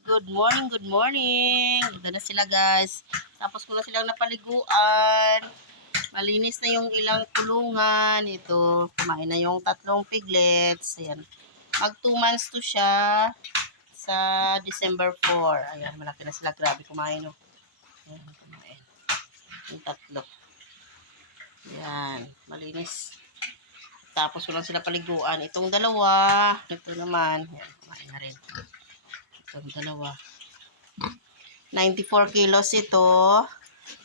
Good morning, good morning. Dito na sila guys. Tapos ko na silang napaliguan. Malinis na yung ilang kulungan. Ito, kumain na yung 3 piglets. Ayan. Mag 2 months to siya sa December 4. Ayan, malaki na sila. Grabe kumain, no? Ayan, kumain. Yung 3. Ayan, malinis. Tapos ko lang sila paliguan. Itong 2, ito naman. Ayan, kumain na rin. Itong 2. 94 kilos ito.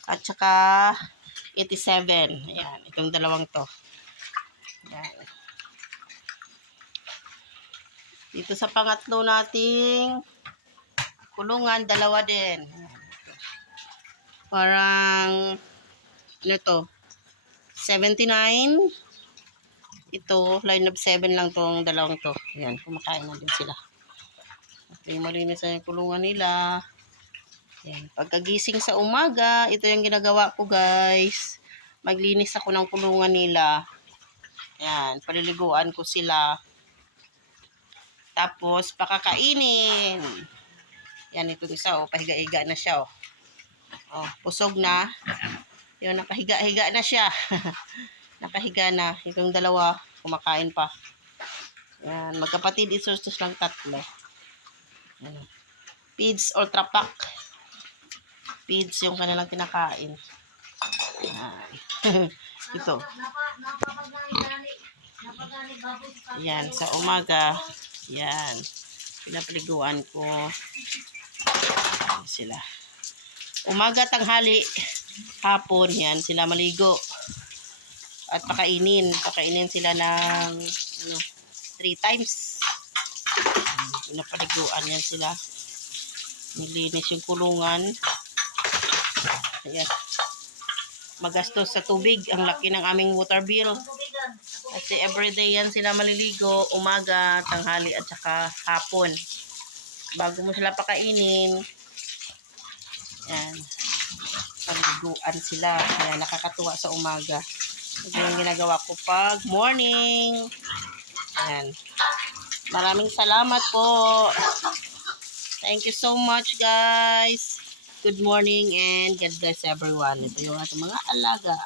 At saka 87. Ayan, itong 2 to. Ayan. Dito sa pangatlo nating kulungan, 2 din. Ayan. Parang, ano to? 79. Ito, line of 7 lang tong 2 to. Ayan, kumakain na din sila. Okay, malinis na yung kulungan nila. Ayan. Pagkagising sa umaga, ito yung ginagawa ko guys. Maglinis ako ng kulungan nila. Ayan, paliliguan ko sila. Tapos, pakakainin. Yan, itong isa, oh, pahiga-higa na siya, oh. Oh, pusog na. Yun, nakahiga-higa na siya. Nakahiga na. Itong 2, kumakain pa. Yan, magkapatid, isus lang 3. Yan. Feeds Ultra Pack. Feeds yung kanilang kinakain. Yan. Ito. Yan, sa umaga. Yan. Pinapaliguan ko. Sila. Umaga, tanghali, hapon, yan, sila maligo. At pakainin. Pakainin sila ng 3 times. Pinapaliguan yan sila. Nilinis yung kulungan. Ayan. Magastos sa tubig. Ang laki ng aming water bill. Kasi everyday yan sila maliligo. Umaga, tanghali, at saka hapon. Bago mo sila pakainin, yan, paliguan sila. Kaya nakakatuwa sa umaga. Ito yung ginagawa ko pag morning. Yan. Maraming salamat po. Thank you so much guys. Good morning and God bless everyone. Ito yung ating mga alaga.